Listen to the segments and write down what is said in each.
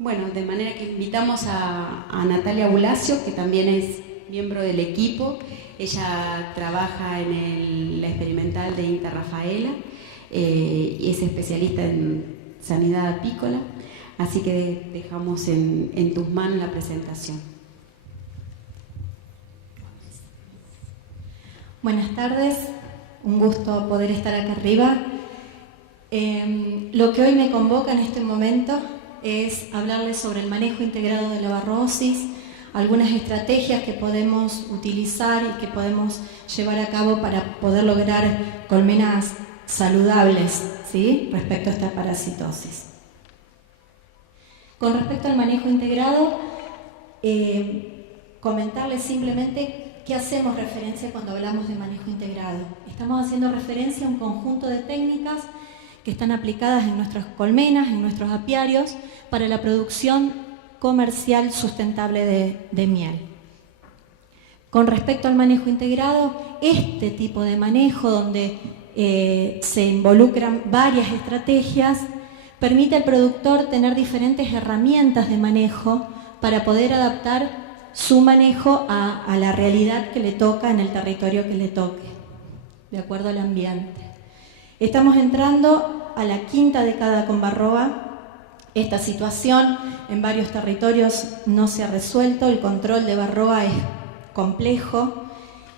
Bueno, de manera que invitamos a Natalia Bulacio, que también es miembro del equipo. Ella trabaja en la experimental de Inter Rafaela y es especialista en sanidad apícola, así que dejamos en tus manos la presentación. Buenas tardes, un gusto poder estar acá arriba. Lo que hoy me convoca en este momento es hablarles sobre el manejo integrado de la barrosis, algunas estrategias que podemos utilizar y que podemos llevar a cabo para poder lograr colmenas saludables, ¿sí?, respecto a esta parasitosis. Con respecto al manejo integrado, comentarles simplemente qué hacemos referencia cuando hablamos de manejo integrado. Estamos haciendo referencia a un conjunto de técnicas que están aplicadas en nuestras colmenas, en nuestros apiarios, para la producción comercial sustentable de miel. Con respecto al manejo integrado, este tipo de manejo, donde se involucran varias estrategias, permite al productor tener diferentes herramientas de manejo para poder adaptar su manejo a la realidad que le toca en el territorio que le toque, de acuerdo al ambiente. Estamos entrando a la quinta década con Varroa. Esta situación en varios territorios no se ha resuelto, el control de Varroa es complejo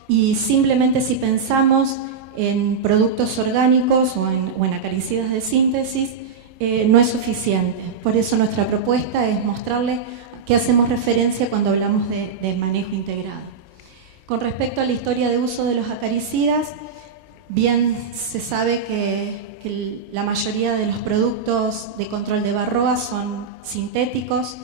y simplemente si pensamos en productos orgánicos o en acaricidas de síntesis, no es suficiente. Por eso nuestra propuesta es mostrarle qué hacemos referencia cuando hablamos de manejo integrado. Con respecto a la historia de uso de los acaricidas, bien se sabe que la mayoría de los productos de control de Varroa son sintéticos,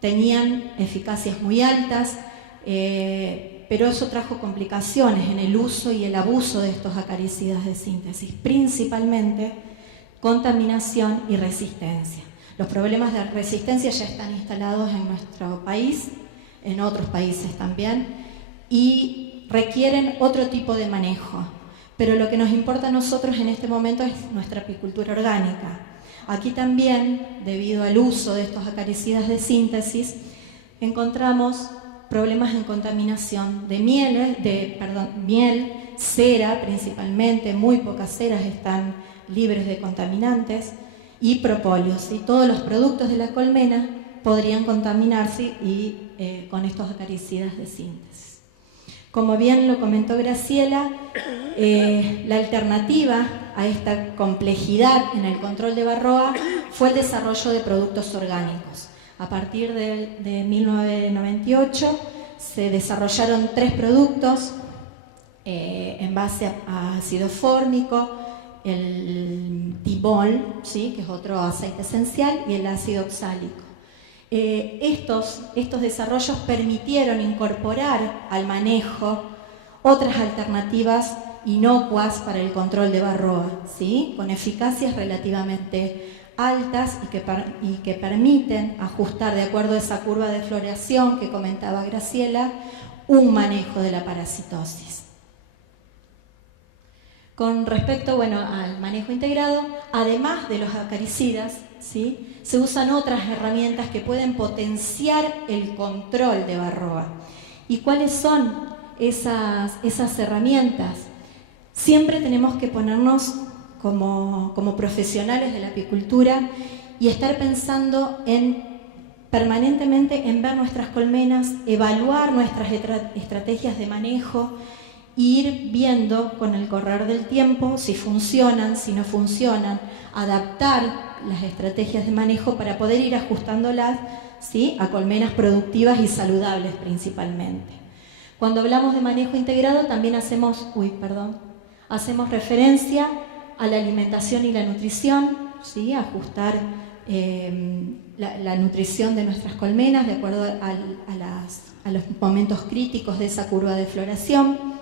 tenían eficacias muy altas, pero eso trajo complicaciones en el uso y el abuso de estos acaricidas de síntesis, principalmente contaminación y resistencia. Los problemas de resistencia ya están instalados en nuestro país, en otros países también, y requieren otro tipo de manejo. Pero lo que nos importa a nosotros en este momento es nuestra apicultura orgánica. Aquí también, debido al uso de estos acaricidas de síntesis, encontramos problemas en contaminación de miel, cera principalmente, muy pocas ceras están libres de contaminantes, y propóleos. Y todos los productos de la colmena podrían contaminarse con estos acaricidas de síntesis. Como bien lo comentó Graciela, la alternativa a esta complejidad en el control de Varroa fue el desarrollo de productos orgánicos. A partir de 1998 se desarrollaron 3 productos en base a ácido fórmico, el timol, ¿sí?, que es otro aceite esencial, y el ácido oxálico. Estos desarrollos permitieron incorporar al manejo otras alternativas inocuas para el control de Varroa, ¿sí?, con eficacias relativamente altas y que permiten ajustar, de acuerdo a esa curva de floración que comentaba Graciela, un manejo de la parasitosis. Con respecto al manejo integrado, además de los acaricidas, ¿sí?, se usan otras herramientas que pueden potenciar el control de Varroa. ¿Y cuáles son esas herramientas? Siempre tenemos que ponernos como profesionales de la apicultura y estar pensando permanentemente en ver nuestras colmenas, evaluar nuestras estrategias de manejo, ir viendo con el correr del tiempo si funcionan, si no funcionan, adaptar las estrategias de manejo para poder ir ajustándolas, ¿sí?, a colmenas productivas y saludables principalmente. Cuando hablamos de manejo integrado también hacemos referencia a la alimentación y la nutrición, ¿sí?, ajustar la nutrición de nuestras colmenas de acuerdo a los momentos críticos de esa curva de floración,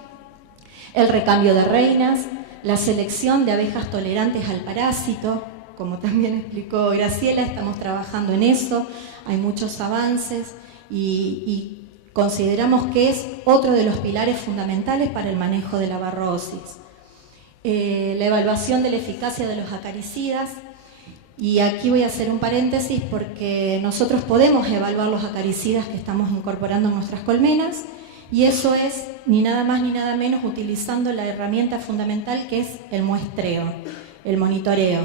el recambio de reinas, la selección de abejas tolerantes al parásito, como también explicó Graciela, estamos trabajando en eso, hay muchos avances y consideramos que es otro de los pilares fundamentales para el manejo de la barrosis. La evaluación de la eficacia de los acaricidas Y aquí voy a hacer un paréntesis porque nosotros podemos evaluar los acaricidas que estamos incorporando en nuestras colmenas, y eso es ni nada más ni nada menos utilizando la herramienta fundamental que es el muestreo, el monitoreo.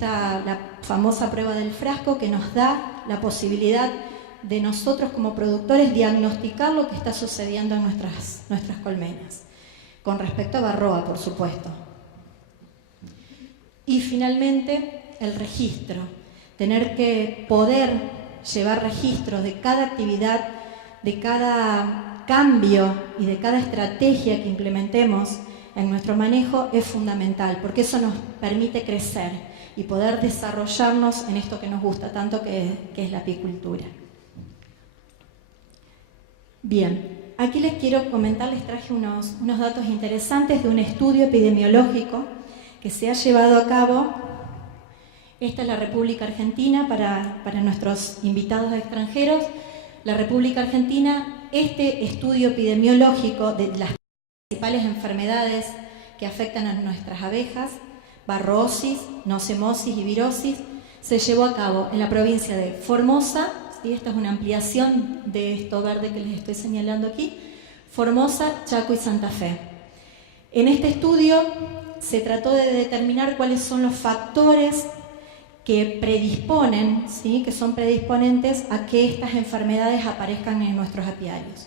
La famosa prueba del frasco que nos da la posibilidad de nosotros como productores diagnosticar lo que está sucediendo en nuestras colmenas, con respecto a varroa, por supuesto. Y finalmente, el registro. Tener que poder llevar registros de cada actividad, de cada cambio y de cada estrategia que implementemos en nuestro manejo es fundamental, porque eso nos permite crecer y poder desarrollarnos en esto que nos gusta tanto, que es la apicultura. Bien, aquí les quiero comentar, les traje unos datos interesantes de un estudio epidemiológico que se ha llevado a cabo. Esta es la República Argentina para nuestros invitados extranjeros. La República Argentina, este estudio epidemiológico de las principales enfermedades que afectan a nuestras abejas, varrosis, nocemosis y virosis, se llevó a cabo en la provincia de Formosa, ¿sí? Esta es una ampliación de esto verde que les estoy señalando aquí, Formosa, Chaco y Santa Fe. En este estudio se trató de determinar cuáles son los factores que predisponen, ¿sí? Que son predisponentes a que estas enfermedades aparezcan en nuestros apiarios,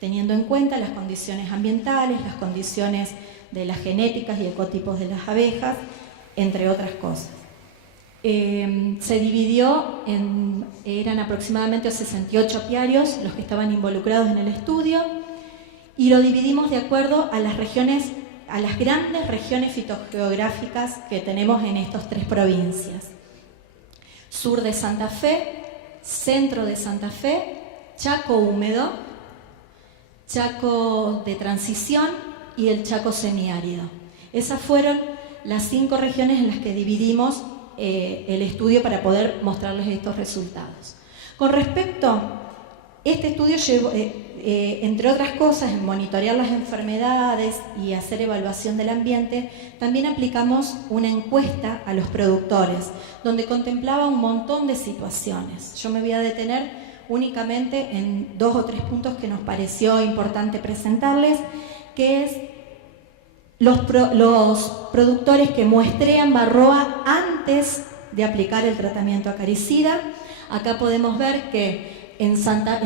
teniendo en cuenta las condiciones ambientales, las condiciones de las genéticas y ecotipos de las abejas, entre otras cosas. Se dividió eran aproximadamente 68 apiarios los que estaban involucrados en el estudio, y lo dividimos de acuerdo a las regiones, a las grandes regiones fitogeográficas que tenemos en estas tres provincias: sur de Santa Fe, centro de Santa Fe, Chaco húmedo, Chaco de transición y el Chaco semiárido. Esas fueron las 5 regiones en las que dividimos el estudio para poder mostrarles estos resultados. Con respecto, este estudio llevó, entre otras cosas, en monitorear las enfermedades y hacer evaluación del ambiente, también aplicamos una encuesta a los productores, donde contemplaba un montón de situaciones. Yo me voy a detener únicamente en 2 o 3 puntos que nos pareció importante presentarles, que es los productores que muestrean varroa antes de aplicar el tratamiento acaricida. Acá podemos ver que en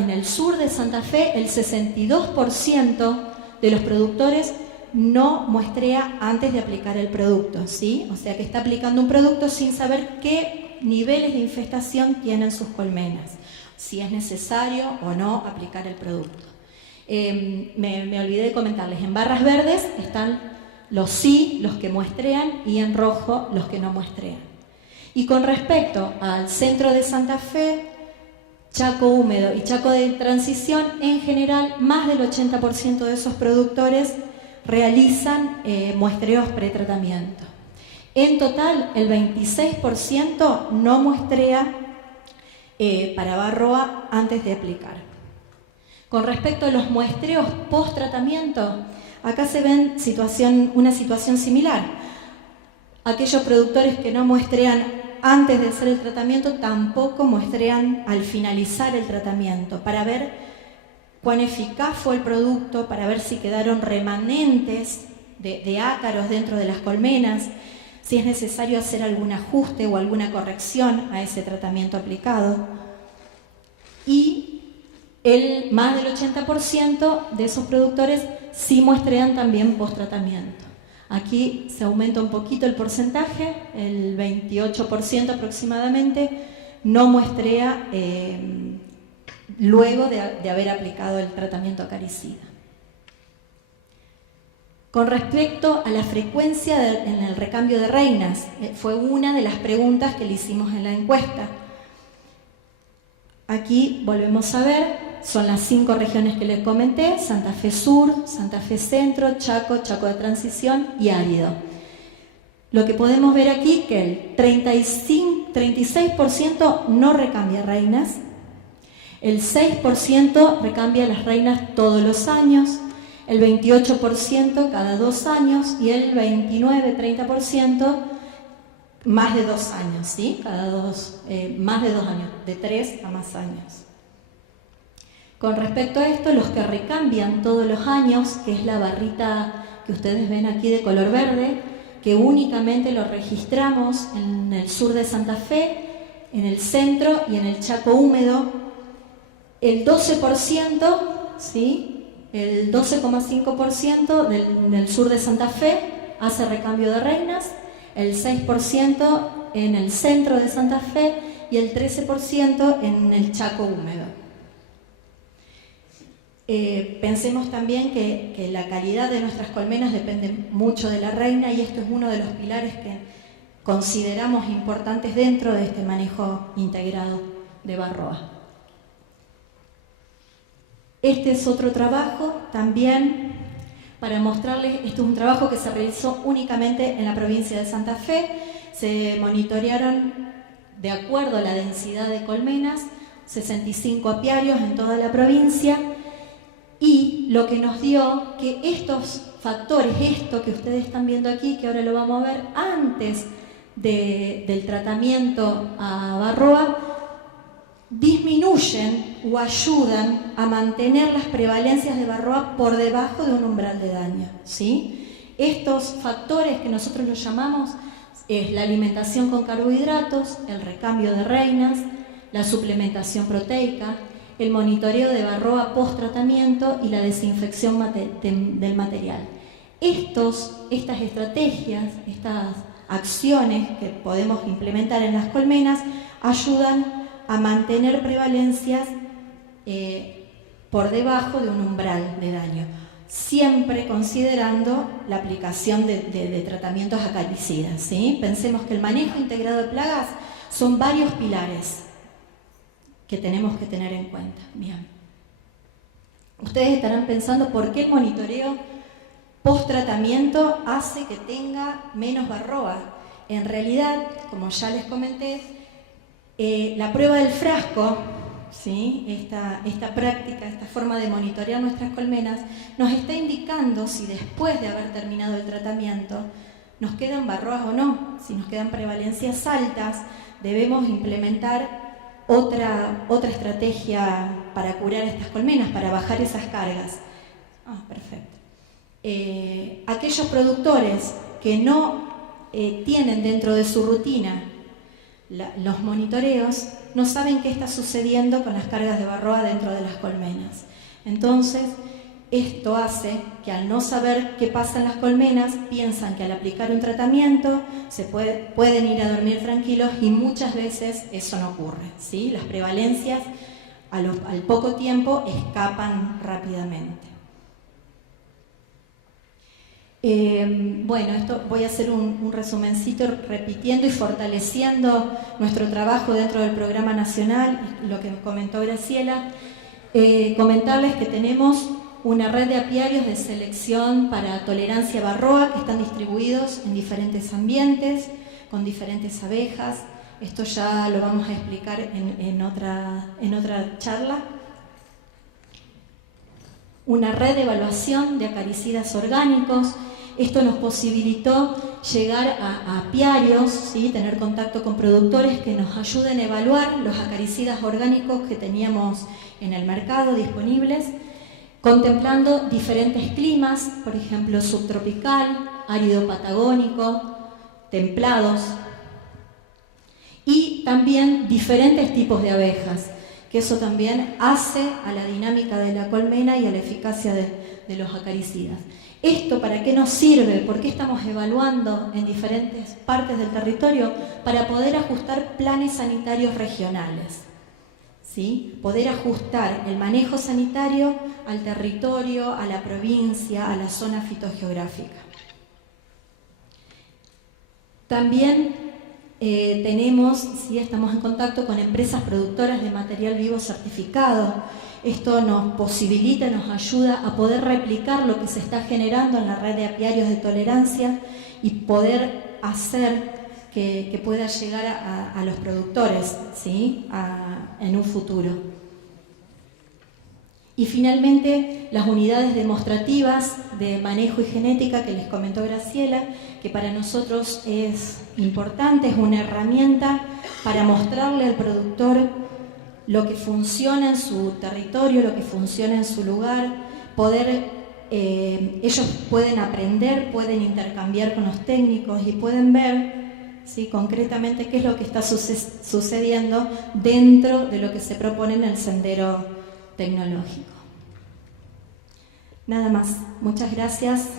el sur de Santa Fe el 62% de los productores no muestrea antes de aplicar el producto, ¿sí? O sea que está aplicando un producto sin saber qué niveles de infestación tienen sus colmenas, si es necesario o no aplicar el producto. Me olvidé de comentarles, en barras verdes están los sí, los que muestrean, y en rojo los que no muestrean. Y con respecto al centro de Santa Fe, Chaco húmedo y Chaco de transición, en general más del 80% de esos productores realizan muestreos pretratamiento. En total, el 26% no muestrea para varroa antes de aplicar. Con respecto a los muestreos post-tratamiento, acá se ven una situación similar. Aquellos productores que no muestrean antes de hacer el tratamiento tampoco muestrean al finalizar el tratamiento, para ver cuán eficaz fue el producto, para ver si quedaron remanentes de ácaros dentro de las colmenas, si es necesario hacer algún ajuste o alguna corrección a ese tratamiento aplicado. Y más del 80% de esos productores sí muestrean también post-tratamiento. Aquí se aumenta un poquito el porcentaje, el 28% aproximadamente no muestrea luego de haber aplicado el tratamiento acaricida. Con respecto a la frecuencia en el recambio de reinas, fue una de las preguntas que le hicimos en la encuesta. Aquí volvemos a ver. Son las 5 regiones que les comenté: Santa Fe Sur, Santa Fe Centro, Chaco, Chaco de Transición y Árido. Lo que podemos ver aquí que el 36% no recambia reinas, el 6% recambia las reinas todos los años, el 28% cada 2 años y el 29-30% más de 2 años, ¿sí? Más de 2 años, de 3 a más años. Con respecto a esto, los que recambian todos los años, que es la barrita que ustedes ven aquí de color verde, que únicamente lo registramos en el sur de Santa Fe, en el centro y en el Chaco húmedo, el 12%, ¿sí? El 12,5% del sur de Santa Fe hace recambio de reinas, el 6% en el centro de Santa Fe y el 13% en el Chaco húmedo. Pensemos también que la calidad de nuestras colmenas depende mucho de la reina y esto es uno de los pilares que consideramos importantes dentro de este manejo integrado de Varroa. Este es otro trabajo también para mostrarles, esto es un trabajo que se realizó únicamente en la provincia de Santa Fe, se monitorearon de acuerdo a la densidad de colmenas, 65 apiarios en toda la provincia. Y lo que nos dio que estos factores, esto que ustedes están viendo aquí, que ahora lo vamos a ver, antes del tratamiento a Varroa, disminuyen o ayudan a mantener las prevalencias de Varroa por debajo de un umbral de daño, ¿sí? Estos factores que nosotros los llamamos es la alimentación con carbohidratos, el recambio de reinas, la suplementación proteica, el monitoreo de Varroa post-tratamiento y la desinfección del material. Estas estrategias, estas acciones que podemos implementar en las colmenas ayudan a mantener prevalencias por debajo de un umbral de daño, siempre considerando la aplicación de tratamientos acaricidas, ¿sí? Pensemos que el manejo integrado de plagas son varios pilares que tenemos que tener en cuenta. Bien. Ustedes estarán pensando por qué el monitoreo post-tratamiento hace que tenga menos Varroa. En realidad, como ya les comenté, la prueba del frasco, ¿sí? Esta práctica, esta forma de monitorear nuestras colmenas, nos está indicando si después de haber terminado el tratamiento nos quedan Varroas o no. Si nos quedan prevalencias altas, debemos implementar otra estrategia para curar estas colmenas, para bajar esas cargas. Perfecto. Aquellos productores que no tienen dentro de su rutina los monitoreos, no saben qué está sucediendo con las cargas de Varroa dentro de las colmenas. Entonces, esto hace que al no saber qué pasa en las colmenas, piensan que al aplicar un tratamiento pueden ir a dormir tranquilos y muchas veces eso no ocurre, ¿sí? Las prevalencias al poco tiempo escapan rápidamente. Bueno, esto voy a hacer un resumencito repitiendo y fortaleciendo nuestro trabajo dentro del programa nacional, lo que comentó Graciela. Comentarles que tenemos una red de apiarios de selección para tolerancia a Varroa que están distribuidos en diferentes ambientes, con diferentes abejas. Esto ya lo vamos a explicar en otra charla. Una red de evaluación de acaricidas orgánicos. Esto nos posibilitó llegar a apiarios, ¿sí? Tener contacto con productores que nos ayuden a evaluar los acaricidas orgánicos que teníamos en el mercado disponibles, contemplando diferentes climas, por ejemplo subtropical, árido patagónico, templados, y también diferentes tipos de abejas, que eso también hace a la dinámica de la colmena y a la eficacia de los acaricidas. ¿Esto para qué nos sirve? ¿Por qué estamos evaluando en diferentes partes del territorio? Para poder ajustar planes sanitarios regionales, ¿sí? Poder ajustar el manejo sanitario al territorio, a la provincia, a la zona fitogeográfica. También estamos en contacto con empresas productoras de material vivo certificado. Esto nos posibilita, nos ayuda a poder replicar lo que se está generando en la red de apiarios de tolerancia y poder hacer que pueda llegar a los productores, ¿sí? En un futuro. Y finalmente, las unidades demostrativas de manejo y genética que les comentó Graciela, que para nosotros es importante, es una herramienta para mostrarle al productor lo que funciona en su territorio, lo que funciona en su lugar, ellos pueden aprender, pueden intercambiar con los técnicos y pueden ver, ¿sí?, concretamente qué es lo que está sucediendo dentro de lo que se propone en el sendero tecnológico. Nada más. Muchas gracias.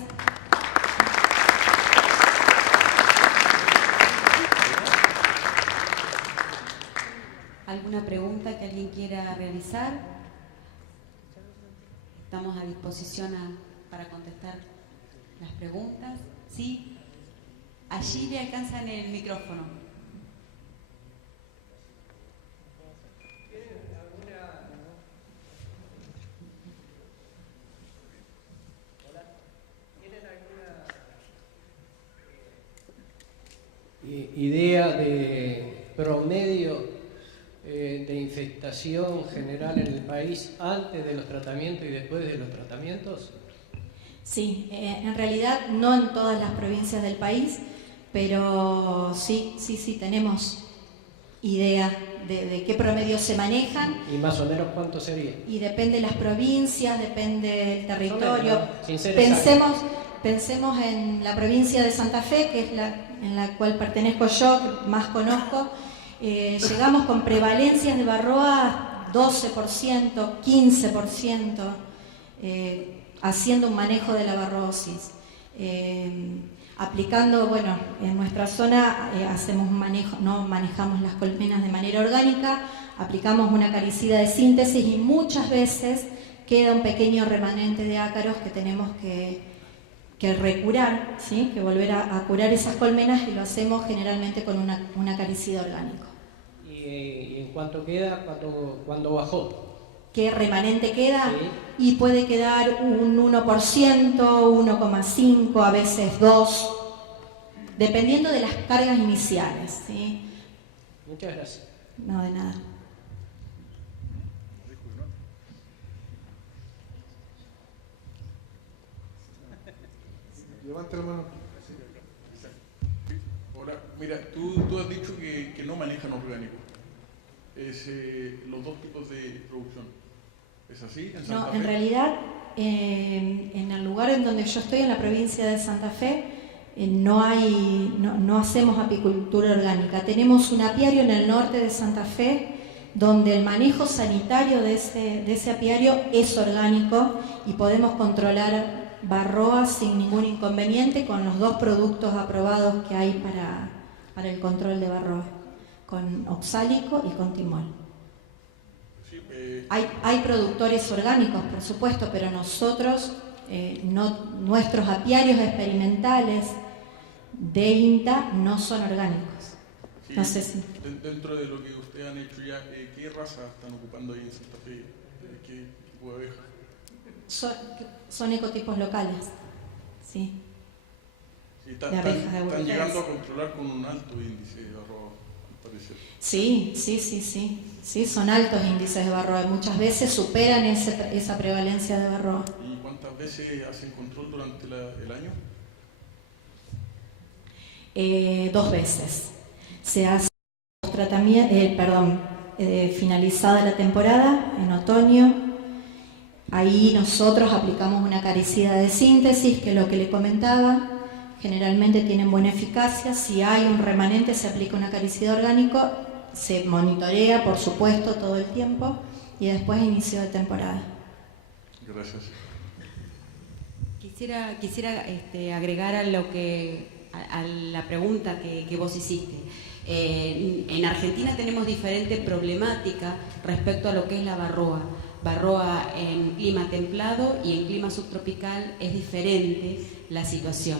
¿Alguna pregunta que alguien quiera realizar? Estamos a disposición para contestar las preguntas. ¿Sí? Allí le alcanzan el micrófono. Idea de promedio de infestación general en el país antes de los tratamientos y después de los tratamientos? Sí, en realidad no en todas las provincias del país, pero sí tenemos idea de qué promedios se manejan. ¿Y más o menos cuánto sería? Y depende de las provincias, depende del territorio. Pensemos en la provincia de Santa Fe, que es en la cual pertenezco yo, que más conozco. Llegamos con prevalencias de varroa 12%, 15%, haciendo un manejo de la varrosis. Aplicando, bueno, en nuestra zona hacemos un manejo, no manejamos las colmenas de manera orgánica, aplicamos una acaricida de síntesis y muchas veces queda un pequeño remanente de ácaros que tenemos que recurar, ¿sí?, que volver a curar esas colmenas, y lo hacemos generalmente con un acaricida orgánico. ¿Y en cuánto queda cuando bajó? ¿Qué remanente queda? Sí. Y puede quedar un 1%, 1,5%, a veces 2%, dependiendo de las cargas iniciales, ¿sí? Muchas gracias. No, de nada. Levante la mano. Ahora, mira, tú has dicho que no manejan orgánico. Es los dos tipos de producción. ¿Es así? No, en realidad, en el lugar en donde yo estoy, en la provincia de Santa Fe, no hacemos apicultura orgánica. Tenemos un apiario en el norte de Santa Fe, donde el manejo sanitario de ese apiario es orgánico y podemos controlar varroa sin ningún inconveniente con los dos productos aprobados que hay para el control de varroa, con oxálico y con timol. Sí, hay productores orgánicos, por supuesto, pero nosotros, nuestros apiarios experimentales de INTA no son orgánicos. sí, No sé si... Dentro de lo que ustedes han hecho ya, ¿qué raza están ocupando ahí en Santa Fe? ¿Qué tipo de abeja? Son ecotipos locales, sí. Sí, De abejas están europeas. llegando a controlar con un alto índice de varroa, al parecer. Sí, son altos índices de varroa. Muchas veces superan esa prevalencia de varroa. ¿Y cuántas veces hacen control durante el año? 2 veces. Se hace finalizada la temporada, en otoño. Ahí nosotros aplicamos una acaricida de síntesis, que es lo que le comentaba. Generalmente tienen buena eficacia. Si hay un remanente, se aplica un acaricida orgánico. Se monitorea, por supuesto, todo el tiempo. Y después inicio de temporada. Gracias. Quisiera agregar a la pregunta que vos hiciste. En Argentina tenemos diferente problemática respecto a lo que es la varroa. Varroa en clima templado y en clima subtropical es diferente la situación.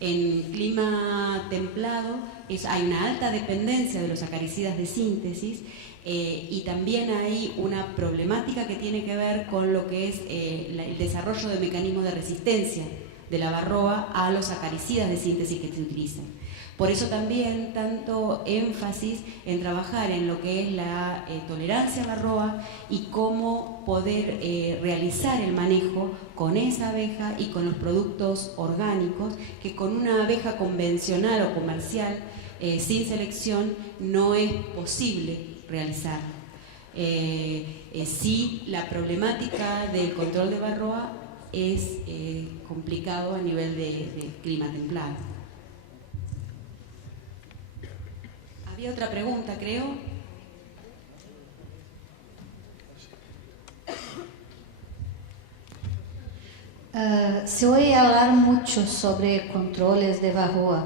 En clima templado hay una alta dependencia de los acaricidas de síntesis y también hay una problemática que tiene que ver con lo que es el desarrollo de mecanismos de resistencia de la varroa a los acaricidas de síntesis que se utilizan. Por eso también tanto énfasis en trabajar en lo que es la tolerancia a la roa y cómo poder realizar el manejo con esa abeja y con los productos orgánicos, que con una abeja convencional o comercial sin selección no es posible realizar. Sí, la problemática del control de varroa es complicado a nivel de clima templado. Había otra pregunta, creo. Se ouve falar muito sobre controles de varroa.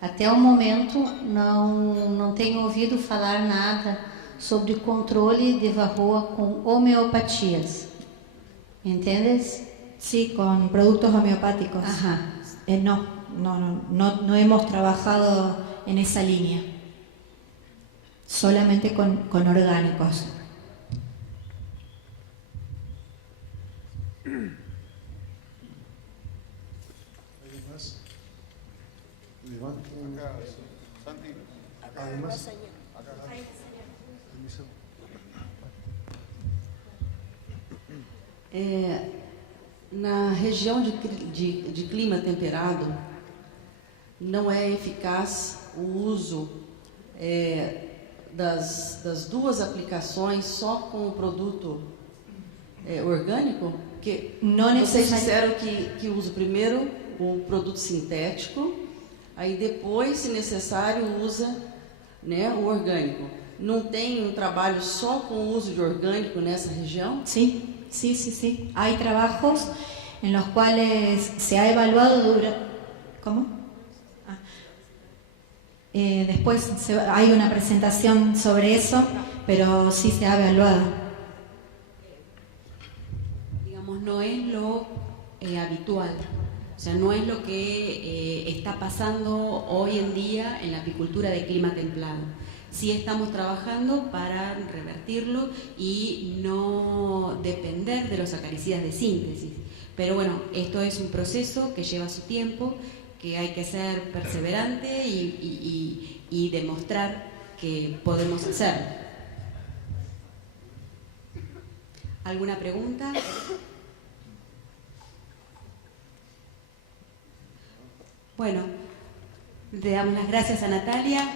Até o momento não tenho ouvido falar nada sobre controle de varroa com homeopatias. ¿Entendes? Sí, con productos homeopáticos. Ajá. No hemos trabajado en esa línea. Solamente con orgánicos. ¿Alguien más? Levanten. Acá, Santi. Además, acá. Permiso. Na região de clima temperado, não é eficaz o uso das duas aplicações só com o produto orgânico? Porque vocês disseram que usa primeiro o produto sintético, aí depois, se necessário, usa, né, o orgânico. Não tem um trabalho só com o uso de orgânico nessa região? Sí. Hay trabajos en los cuales se ha evaluado ¿Cómo? Después hay una presentación sobre eso, pero sí se ha evaluado. Digamos, no es lo habitual, o sea, no es lo que está pasando hoy en día en la apicultura de clima templado. Sí estamos trabajando para revertirlo y no depender de los acaricidas de síntesis. Pero bueno, esto es un proceso que lleva su tiempo, que hay que ser perseverante y demostrar que podemos hacerlo. ¿Alguna pregunta? Bueno, le damos las gracias a Natalia.